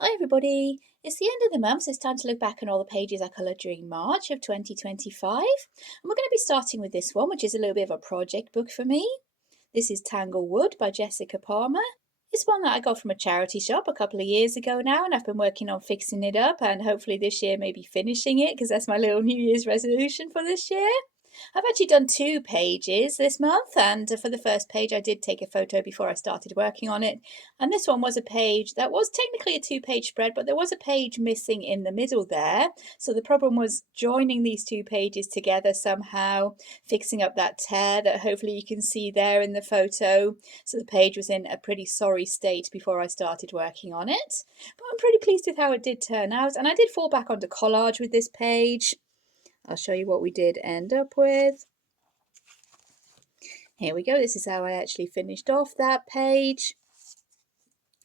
Hi everybody! It's the end of the month, so it's time to look back on all the pages I coloured during March of 2025. And we're going to be starting with this one, which is a little bit of a project book for me. This is Tanglewood by Jessica Palmer. It's one that I got from a charity shop a couple of years ago now, and I've been working on fixing it up and hopefully this year maybe finishing it because that's my little New Year's resolution for this year. I've actually done 2 pages this month, and for the first page I did take a photo before I started working on it, and this one was a page that was technically a 2-page spread, but there was a page missing in the middle there, so the problem was joining these 2 pages together somehow, fixing up that tear that hopefully you can see there in the photo. So the page was in a pretty sorry state before I started working on it, but I'm pretty pleased with how it did turn out, and I did fall back onto collage with this page. I'll show you what we did end up with. Here we go, this is how I actually finished off that page.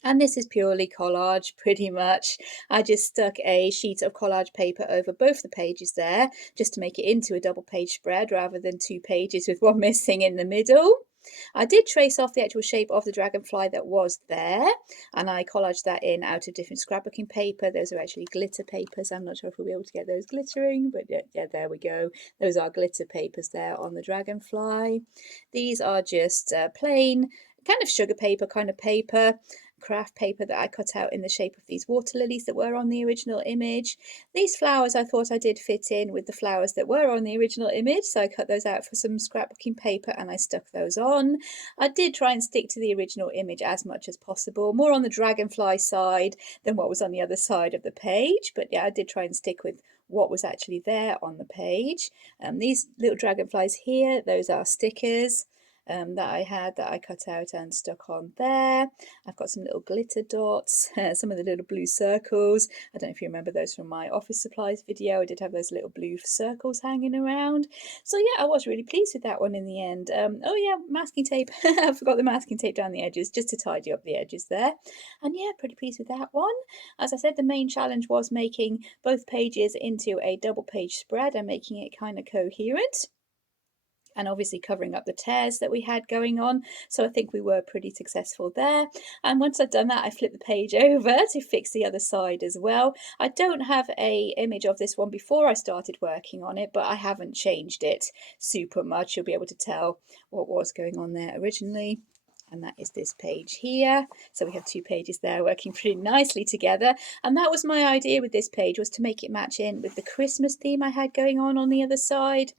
And this is purely collage, pretty much. I just stuck a sheet of collage paper over both the pages there, just to make it into a double page spread rather than 2 pages with one missing in the middle. I did trace off the actual shape of the dragonfly that was there, and I collaged that in out of different scrapbooking paper. Those are actually glitter papers. I'm not sure if we'll be able to get those glittering, but yeah, there we go. Those are glitter papers there on the dragonfly. These are just plain kind of sugar paper kind of paper, craft paper that I cut out in the shape of these water lilies that were on the original image. These flowers I thought I did fit in with the flowers that were on the original image, so I cut those out for some scrapbooking paper and I stuck those on. I did try and stick to the original image as much as possible, more on the dragonfly side than what was on the other side of the page, but yeah, I did try and stick with what was actually there on the page. These little dragonflies here, those are stickers that I had that I cut out and stuck on there. I've got some little glitter dots, some of the little blue circles. I don't know if you remember those from my office supplies video. I did have those little blue circles hanging around. So yeah, I was really pleased with that one in the end. Oh yeah, masking tape. I forgot the masking tape down the edges just to tidy up the edges there. And yeah, pretty pleased with that one. As I said, the main challenge was making both pages into a double page spread and making it kind of coherent, and obviously covering up the tears that we had going on. So I think we were pretty successful there. And once I'd done that, I flipped the page over to fix the other side as well. I don't have a image of this one before I started working on it, but I haven't changed it super much. You'll be able to tell what was going on there originally. And that is this page here. So we have 2 pages there working pretty nicely together. And that was my idea with this page, was to make it match in with the Christmas theme I had going on the other side.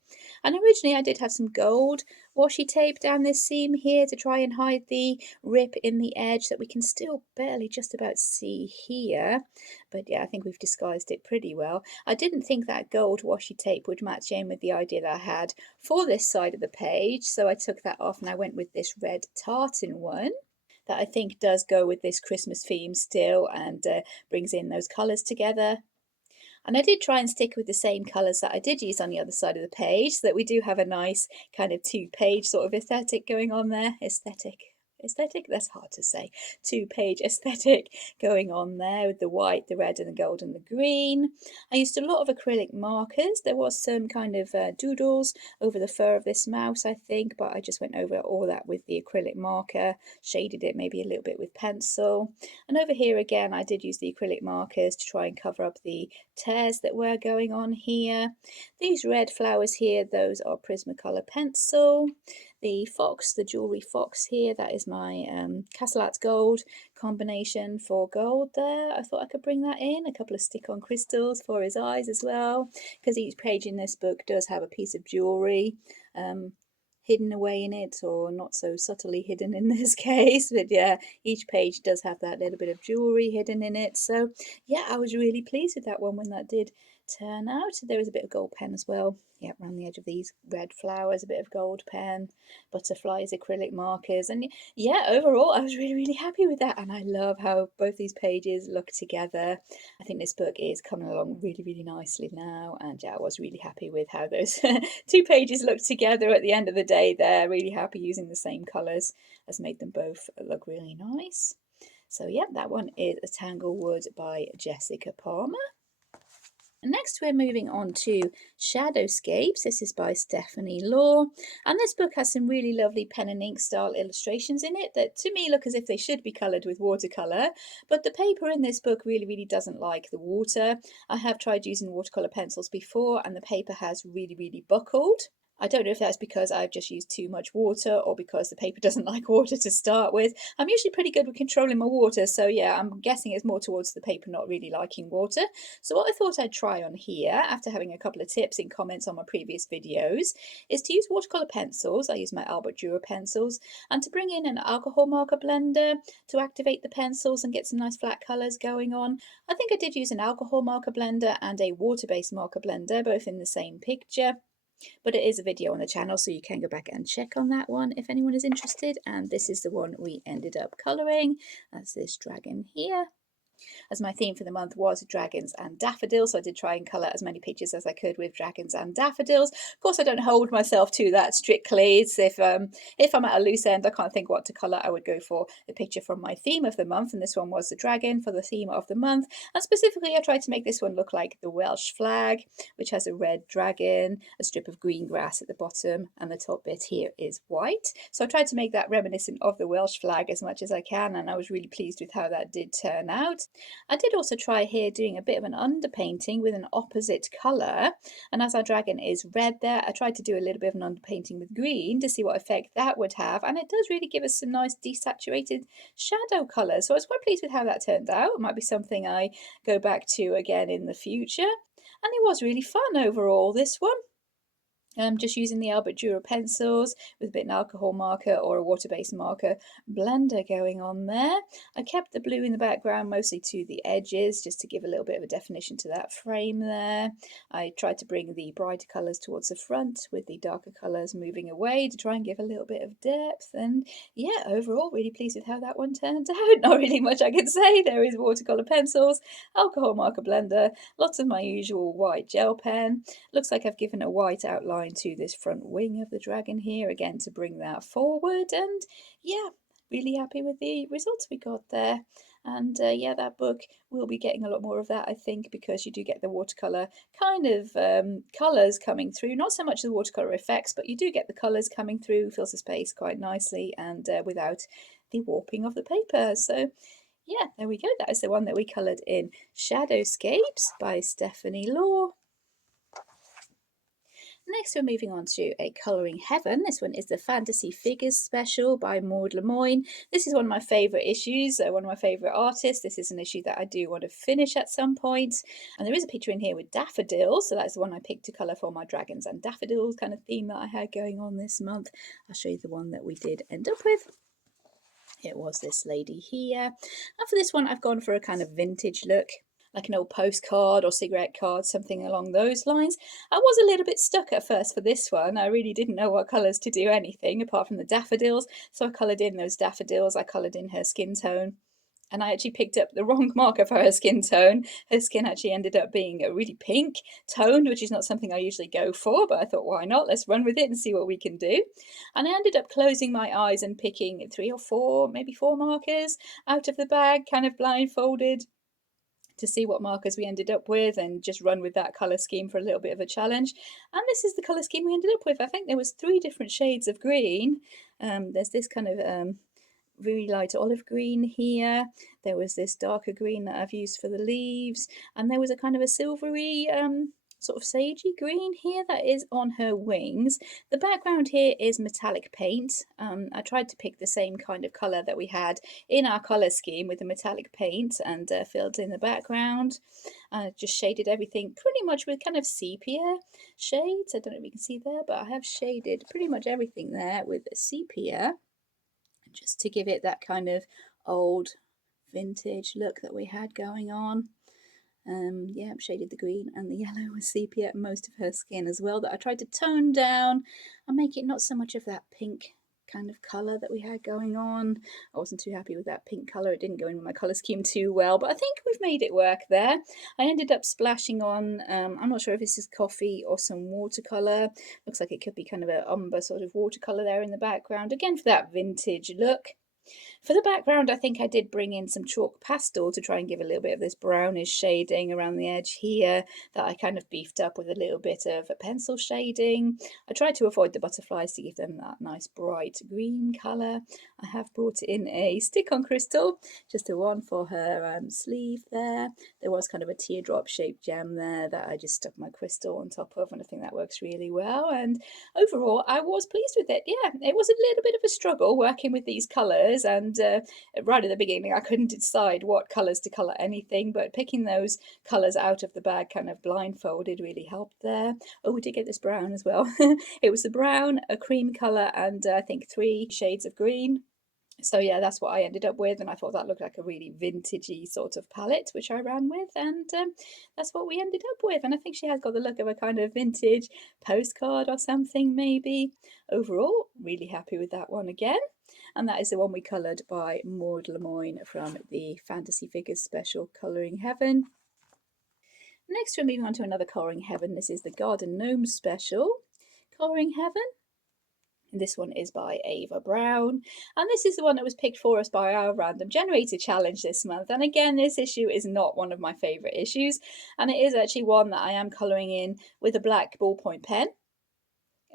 And originally I did have some gold washi tape down this seam here to try and hide the rip in the edge that we can still barely just about see here. But yeah, I think we've disguised it pretty well. I didn't think that gold washi tape would match in with the idea that I had for this side of the page, so I took that off and I went with this red tartan one that I think does go with this Christmas theme still, and brings in those colours together. And I did try and stick with the same colours that I did use on the other side of the page, so that we do have a nice kind of 2-page sort of aesthetic going on there. Aesthetic, that's hard to say. 2-page aesthetic going on there with the white, the red and the gold and the green. I used a lot of acrylic markers. There was some kind of doodles over the fur of this mouse, I think, but I just went over all that with the acrylic marker, shaded it maybe a little bit with pencil. And over here again, I did use the acrylic markers to try and cover up the tears that were going on here. These red flowers here, those are Prismacolor pencil. The fox, the jewellery fox here, that is my Castellat's gold combination for gold there. I thought I could bring that in, a couple of stick-on crystals for his eyes as well, because each page in this book does have a piece of jewellery hidden away in it, or not so subtly hidden in this case, but yeah, each page does have that little bit of jewellery hidden in it. So yeah, I was really pleased with that one when that did turn out. There is a bit of gold pen as well, yeah, around the edge of these red flowers, a bit of gold pen, butterflies, acrylic markers, and yeah, overall I was really happy with that, and I love how both these pages look together. I think this book is coming along really nicely now, and yeah, I was really happy with how those 2 pages look together at the end of the day there. Really happy using the same colours has made them both look really nice. So yeah, that one is a Tanglewood by Jessica Palmer. And next we're moving on to Shadowscapes. This is by Stephanie Law. And this book has some really lovely pen and ink style illustrations in it that to me look as if they should be coloured with watercolour. But the paper in this book really doesn't like the water. I have tried using watercolour pencils before and the paper has really buckled. I don't know if that's because I've just used too much water or because the paper doesn't like water to start with. I'm usually pretty good with controlling my water, so yeah, I'm guessing it's more towards the paper not really liking water. So what I thought I'd try on here, after having a couple of tips in comments on my previous videos, is to use watercolour pencils. I use my Albert Dürer pencils, and to bring in an alcohol marker blender to activate the pencils and get some nice flat colours going on. I think I did use an alcohol marker blender and a water-based marker blender, both in the same picture. But it is a video on the channel, so you can go back and check on that one if anyone is interested. And this is the one we ended up colouring. That's this dragon here. As my theme for the month was Dragons and Daffodils, so I did try and colour as many pictures as I could with Dragons and Daffodils. Of course, I don't hold myself to that strictly. It's if I'm at a loose end, I can't think what to colour, I would go for the picture from my theme of the month, and this one was the dragon for the theme of the month. And specifically, I tried to make this one look like the Welsh flag, which has a red dragon, a strip of green grass at the bottom, and the top bit here is white. So I tried to make that reminiscent of the Welsh flag as much as I can, and I was really pleased with how that did turn out. I did also try here doing a bit of an underpainting with an opposite colour, and as our dragon is red there, I tried to do a little bit of an underpainting with green to see what effect that would have, and it does really give us some nice desaturated shadow colours, so I was quite pleased with how that turned out. It might be something I go back to again in the future, and it was really fun overall, this one. Just using the Albert Dürer pencils with a bit of an alcohol marker or a water-based marker blender going on there. I kept the blue in the background mostly to the edges just to give a little bit of a definition to that frame there. I tried to bring the brighter colours towards the front with the darker colours moving away to try and give a little bit of depth. And yeah, overall really pleased with how that one turned out. Not really much I can say. There is watercolour pencils, alcohol marker blender, lots of my usual white gel pen. Looks like I've given a white outline to this front wing of the dragon here again to bring that forward, and yeah, really happy with the results we got there. And yeah, that book will be getting a lot more of that, I think, because you do get the watercolour kind of colours coming through, not so much the watercolour effects, but you do get the colours coming through, fills the space quite nicely, and without the warping of the paper. So yeah, there we go. That is the one that we coloured in Shadowscapes by Stephanie Law. Next, we're moving on to a Colouring Heaven. This one is the Fantasy Figures Special by Lamoine. This is one of my favourite issues, one of my favourite artists. This is an issue that I do want to finish at some point. And there is a picture in here with daffodils, so that's the one I picked to colour for my Dragons and Daffodils kind of theme that I had going on this month. I'll show you the one that we did end up with. It was this lady here. And for this one, I've gone for a kind of vintage look, like an old postcard or cigarette card, something along those lines. I was a little bit stuck at first for this one. I really didn't know what colours to do anything apart from the daffodils. So I coloured in those daffodils. I coloured in her skin tone. And I actually picked up the wrong marker for her skin tone. Her skin actually ended up being a really pink toned, which is not something I usually go for, but I thought, why not? Let's run with it and see what we can do. And I ended up closing my eyes and picking 3 or 4, maybe 4 markers out of the bag, kind of blindfolded, to see what markers we ended up with and just run with that colour scheme for a little bit of a challenge. And this is the colour scheme we ended up with. I think there was 3 different shades of green. There's this kind of really light olive green here. There was this darker green that I've used for the leaves, and there was a kind of a silvery sort of sagey green here that is on her wings. The background here is metallic paint. I tried to pick the same kind of colour that we had in our colour scheme with the metallic paint and filled in the background. Just shaded everything pretty much with kind of sepia shades. I don't know if you can see there, but I have shaded pretty much everything there with sepia, just to give it that kind of old vintage look that we had going on. Yeah, I've shaded the green and the yellow with sepia and most of her skin as well, that I tried to tone down and make it not so much of that pink kind of colour that we had going on. I wasn't too happy with that pink colour. It didn't go in with my colour scheme too well, but I think we've made it work there. I ended up splashing on, I'm not sure if this is coffee or some watercolour. Looks like it could be kind of an umber sort of watercolour there in the background, again for that vintage look. For the background, I think I did bring in some chalk pastel to try and give a little bit of this brownish shading around the edge here that I kind of beefed up with a little bit of a pencil shading. I tried to avoid the butterflies to give them that nice bright green colour. I have brought in a stick-on crystal, just a one for her sleeve there. There was kind of a teardrop shaped gem there that I just stuck my crystal on top of, and I think that works really well. And overall, I was pleased with it. Yeah, it was a little bit of a struggle working with these colours, and right at the beginning I couldn't decide what colours to colour anything, but picking those colours out of the bag kind of blindfolded really helped there. Oh, we did get this brown as well. It was the brown, a cream colour, and I think 3 shades of green. So yeah, that's what I ended up with, and I thought that looked like a really vintagey sort of palette, which I ran with, and that's what we ended up with. And I think she has got the look of a kind of vintage postcard or something, maybe. Overall, really happy with that one again. And that is the one we coloured by Maud Lamoine from the Fantasy Figures Special Colouring Heaven. Next, we're moving on to another Colouring Heaven. This is the Garden Gnomes Special Colouring Heaven. This one is by Ava Browne, and this is the one that was picked for us by our random generator challenge this month. And again, this issue is not one of my favourite issues, and it is actually one that I am colouring in with a black ballpoint pen.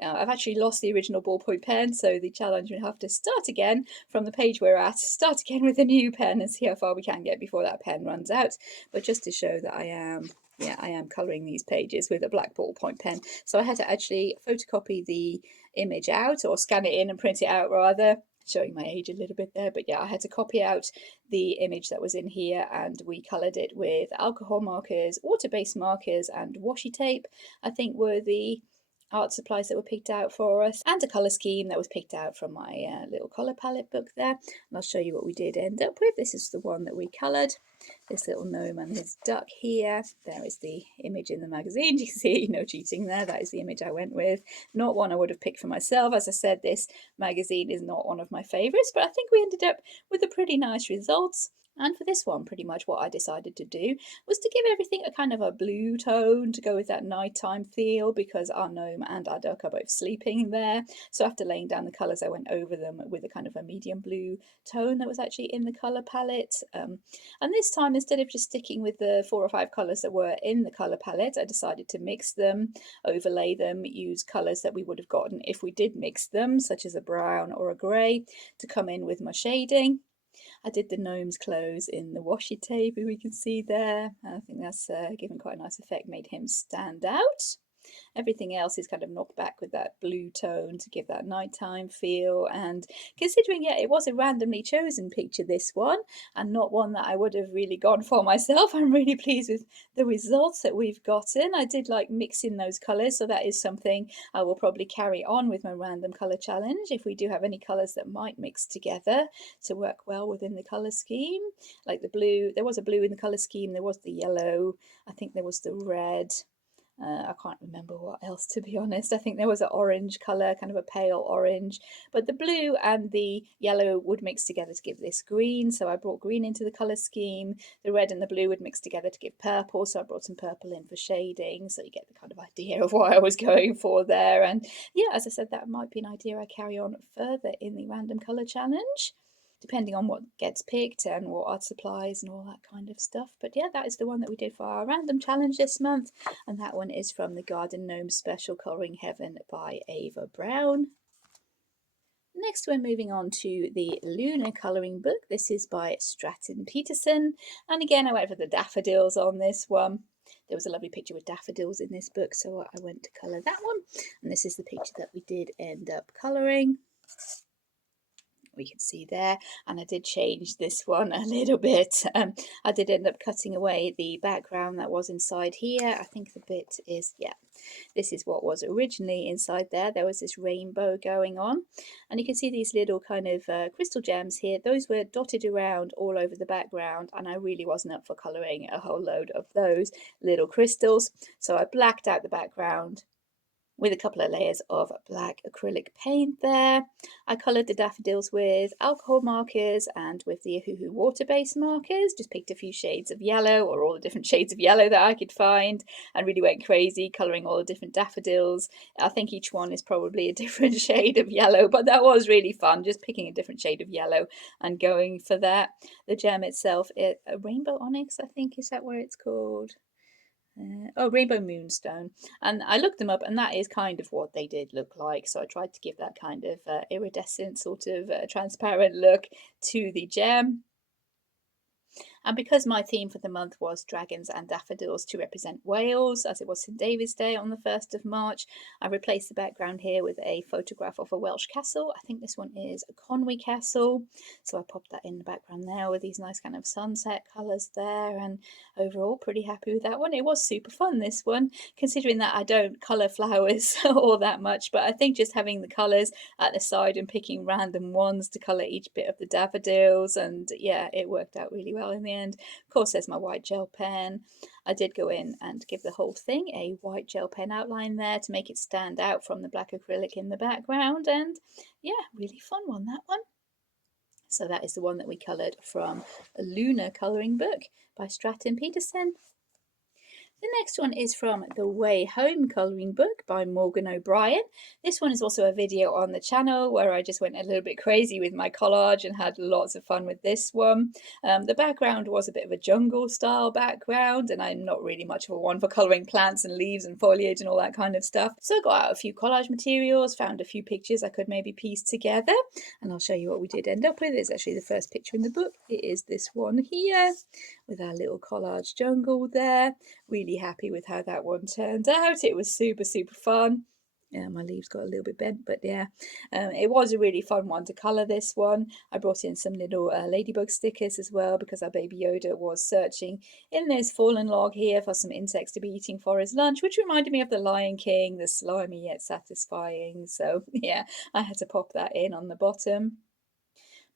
I've actually lost the original ballpoint pen, so the challenge will have to start again from the page we're at, start again with a new pen and see how far we can get before that pen runs out. But just to show that I am colouring these pages with a black ballpoint pen. So I had to actually photocopy the image out, or scan it in and print it out rather. Showing my age a little bit there, but yeah, I had to copy out the image that was in here, and we coloured it with alcohol markers, water-based markers and washi tape, I think were the art supplies that were picked out for us, and a colour scheme that was picked out from my little colour palette book there. And I'll show you what we did end up with. This is the one that we coloured, this little gnome and his duck here. There is the image in the magazine. You can see, no cheating there. That is the image I went with. Not one I would have picked for myself. As I said, this magazine is not one of my favourites, but I think we ended up with a pretty nice results. And for this one, pretty much what I decided to do was to give everything a kind of a blue tone to go with that nighttime feel, because our gnome and our duck are both sleeping there. So after laying down the colours, I went over them with a kind of a medium blue tone that was actually in the colour palette. And this time, instead of just sticking with the 4 or 5 colours that were in the colour palette, I decided to mix them, overlay them, use colours that we would have gotten if we did mix them, such as a brown or a grey, to come in with my shading. I did the gnome's clothes in the washi tape, we can see there. I think that's given quite a nice effect, made him stand out. Everything else is kind of knocked back with that blue tone to give that nighttime feel. And considering, yeah, it was a randomly chosen picture, this one, and not one that I would have really gone for myself, I'm really pleased with the results that we've gotten. I did like mixing those colours, so that is something I will probably carry on with my random colour challenge if we do have any colours that might mix together to work well within the colour scheme. Like the blue, there was a blue in the colour scheme, there was the yellow, I think there was the red. I can't remember what else, to be honest. I think there was an orange colour, kind of a pale orange, but the blue and the yellow would mix together to give this green, so I brought green into the colour scheme. The red and the blue would mix together to give purple, so I brought some purple in for shading, so you get the kind of idea of what I was going for there. And yeah, as I said, that might be an idea I carry on further in the random colour challenge, depending on what gets picked and what art supplies and all that kind of stuff. But yeah, that is the one that we did for our random challenge this month, and that one is from the Garden Gnomes Special Colouring Heaven by Ava Browne. Next, we're moving on to the Lunar colouring book. This is by Stratten Petersen, and again I went for the daffodils on this one. There was a lovely picture with daffodils in this book, so I went to colour that one, and this is the picture that we did end up colouring. We can see there, and I did change this one a little bit. I did end up cutting away the background that was inside here. I think the bit is, yeah, this is what was originally inside there. There was this rainbow going on, and you can see these little kind of crystal gems here. Those were dotted around all over the background, and I really wasn't up for colouring a whole load of those little crystals, so I blacked out the background with a couple of layers of black acrylic paint there. I coloured the daffodils with alcohol markers and with the Ohuhu water-based markers. Just picked a few shades of yellow, or all the different shades of yellow that I could find, and really went crazy colouring all the different daffodils. I think each one is probably a different shade of yellow, but that was really fun, just picking a different shade of yellow and going for that. The gem itself, a rainbow onyx, I think, is that what it's called? Rainbow moonstone. And I looked them up, and that is kind of what they did look like. So I tried to give that kind of iridescent, sort of transparent look to the gem. And because my theme for the month was Dragons and Daffodils to represent Wales, as it was St David's Day on the 1st of March, I replaced the background here with a photograph of a Welsh castle. I think this one is a Conwy Castle. So I popped that in the background there with these nice kind of sunset colours there, and overall pretty happy with that one. It was super fun, this one, considering that I don't colour flowers all that much, but I think just having the colours at the side and picking random ones to colour each bit of the daffodils, and yeah, it worked out really well in the end. Of course, there's my white gel pen. I did go in and give the whole thing a white gel pen outline there to make it stand out from the black acrylic in the background, and yeah, really fun one, that one. So that is the one that we coloured from a Lunar colouring book by Stratten Petersen. The next one is from The Way Home colouring book by Morgan O'Brien. This one is also a video on the channel where I just went a little bit crazy with my collage and had lots of fun with this one. The background was a bit of a jungle style background, and I'm not really much of a one for colouring plants and leaves and foliage and all that kind of stuff. So I got out a few collage materials, found a few pictures I could maybe piece together, and I'll show you what we did end up with. It's actually the first picture in the book. It is this one here with our little collage jungle there. Really happy with how that one turned out. It was super fun. Yeah, my leaves got a little bit bent, but yeah, it was a really fun one to colour, this one. I brought in some little ladybug stickers as well, because our baby Yoda was searching in this fallen log here for some insects to be eating for his lunch, which reminded me of the Lion King, the slimy yet satisfying. So yeah, I had to pop that in on the bottom.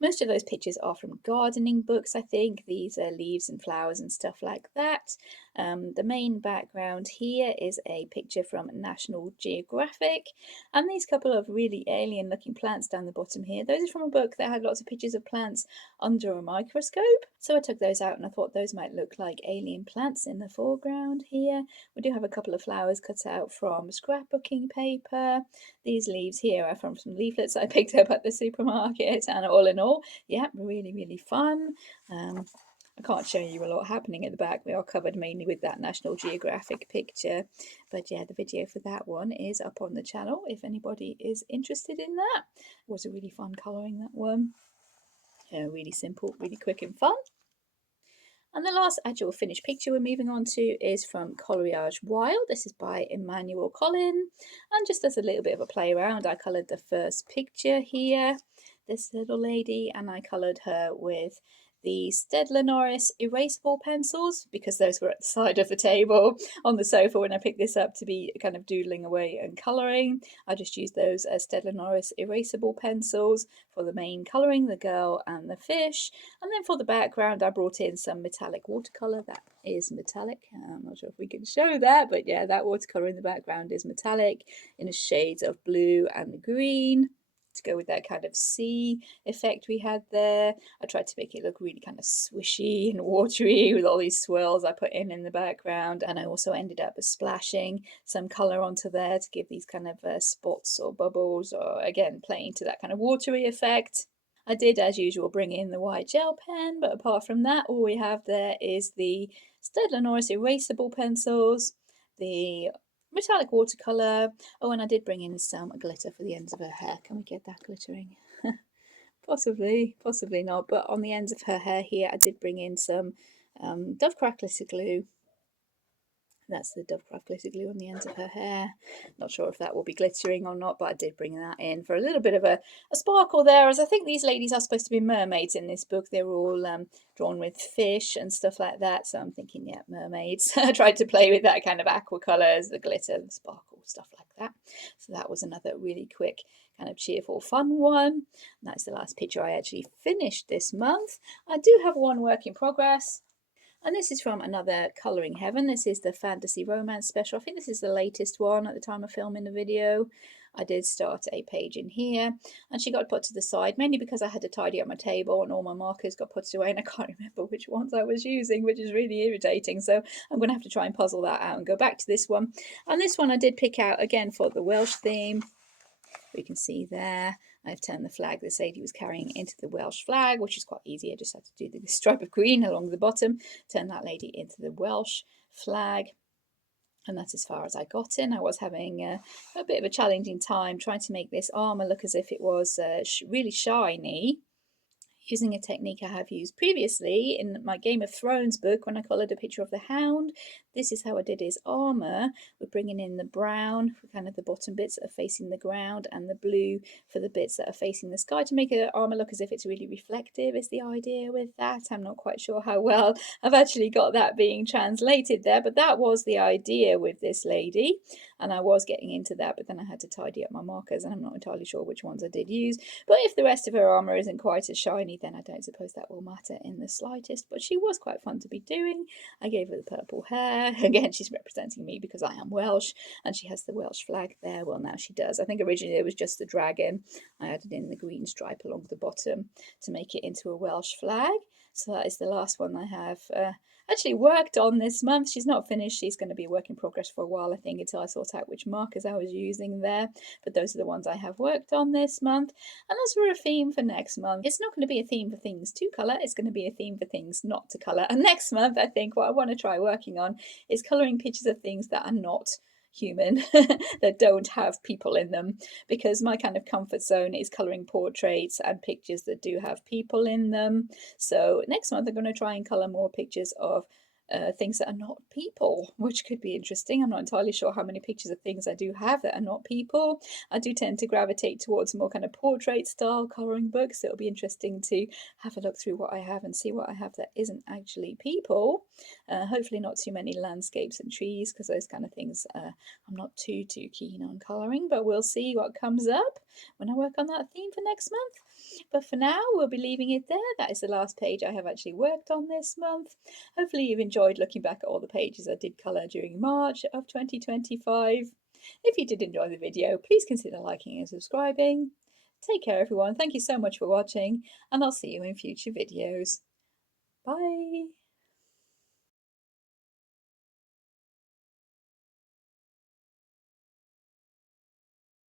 Most of those pictures are from gardening books, I think. These are leaves and flowers and stuff like that. The main background here is a picture from National Geographic, and these couple of really alien looking plants down the bottom here, those are from a book that had lots of pictures of plants under a microscope. So I took those out and I thought those might look like alien plants in the foreground here. We do have a couple of flowers cut out from scrapbooking paper. These leaves here are from some leaflets I picked up at the supermarket, and all in all, yeah, really fun. I can't show you a lot happening at the back. We are covered mainly with that National Geographic picture. But yeah, the video for that one is up on the channel if anybody is interested in that. It was a really fun colouring, that one. Yeah, really simple, really quick and fun. And the last actual finished picture we're moving on to is from Coliarage Wilde. This is by Emannuel Collin. And just as a little bit of a play around, I coloured the first picture here, this little lady, and I coloured her with the Staedtler Norris erasable pencils, because those were at the side of the table on the sofa when I picked this up to be kind of doodling away and colouring. I just used those Staedtler Norris erasable pencils for the main colouring, the girl and the fish. And then for the background, I brought in some metallic watercolour. That is metallic. I'm not sure if we can show that, but yeah, that watercolour in the background is metallic in shades of blue and green, to go with that kind of sea effect we had there. I tried to make it look really kind of swishy and watery with all these swirls I put in the background, and I also ended up splashing some colour onto there to give these kind of spots or bubbles, or again playing to that kind of watery effect. I did, as usual, bring in the white gel pen, but apart from that, all we have there is the Staedtler Norris erasable pencils, the metallic watercolour. Oh, and I did bring in some glitter for the ends of her hair. Can we get that glittering? Possibly not. But on the ends of her hair here, I did bring in some Dovecraft glitter glue. That's the Dovecraft glitter glue on the ends of her hair. Not sure if that will be glittering or not, but I did bring that in for a little bit of a sparkle there, as I think these ladies are supposed to be mermaids in this book. They were all drawn with fish and stuff like that, so I'm thinking, yeah, mermaids. I tried to play with that kind of aqua colours, the glitter, the sparkle, stuff like that. So that was another really quick kind of cheerful fun one. And that's the last picture I actually finished this month. I do have one work in progress. And this is from another Colouring Heaven. This is the Fantasy Romance Special. I think this is the latest one at the time of filming the video. I did start a page in here, and she got put to the side, mainly because I had to tidy up my table and all my markers got put away, and I can't remember which ones I was using, which is really irritating. So I'm going to have to try and puzzle that out and go back to this one. And this one I did pick out again for the Welsh theme. We can see there I've turned the flag this lady was carrying into the Welsh flag, which is quite easy. I just had to do the stripe of green along the bottom, turn that lady into the Welsh flag. And that's as far as I got in. I was having a bit of a challenging time trying to make this armour look as if it was really shiny, using a technique I have used previously in my Game of Thrones book when I coloured a picture of the Hound. This is how I did his armour. We're bringing in the brown for kind of the bottom bits that are facing the ground, and the blue for the bits that are facing the sky, to make the armour look as if it's really reflective is the idea with that. I'm not quite sure how well I've actually got that being translated there, but that was the idea with this lady, and I was getting into that, but then I had to tidy up my markers, and I'm not entirely sure which ones I did use. But if the rest of her armour isn't quite as shiny, then I don't suppose that will matter in the slightest. But she was quite fun to be doing. I gave her the purple hair. Again, she's representing me because I am Welsh, and she has the Welsh flag there. Well, now she does. I think originally it was just the dragon. I added in the green stripe along the bottom to make it into a Welsh flag. So that is the last one I have actually worked on this month. She's not finished. She's going to be a work in progress for a while, I think, until I sort out which markers I was using there. But those are the ones I have worked on this month. And as for a theme for next month, it's not going to be a theme for things to colour. It's going to be a theme for things not to colour. And next month, I think what I want to try working on is colouring pictures of things that are not human, that don't have people in them, because my kind of comfort zone is colouring portraits and pictures that do have people in them. So next month I'm going to try and colour more pictures of things that are not people, which could be interesting. I'm not entirely sure how many pictures of things I do have that are not people. I do tend to gravitate towards more kind of portrait style colouring books. So it'll be interesting to have a look through what I have and see what I have that isn't actually people. Hopefully not too many landscapes and trees, because those kind of things I'm not too keen on colouring, but we'll see what comes up when I work on that theme for next month. But for now, we'll be leaving it there. That is the last page I have actually worked on this month. Hopefully you've enjoyed looking back at all the pages I did colour during March of 2025. If you did enjoy the video, please consider liking and subscribing. Take care, everyone. Thank you so much for watching, and I'll see you in future videos. Bye.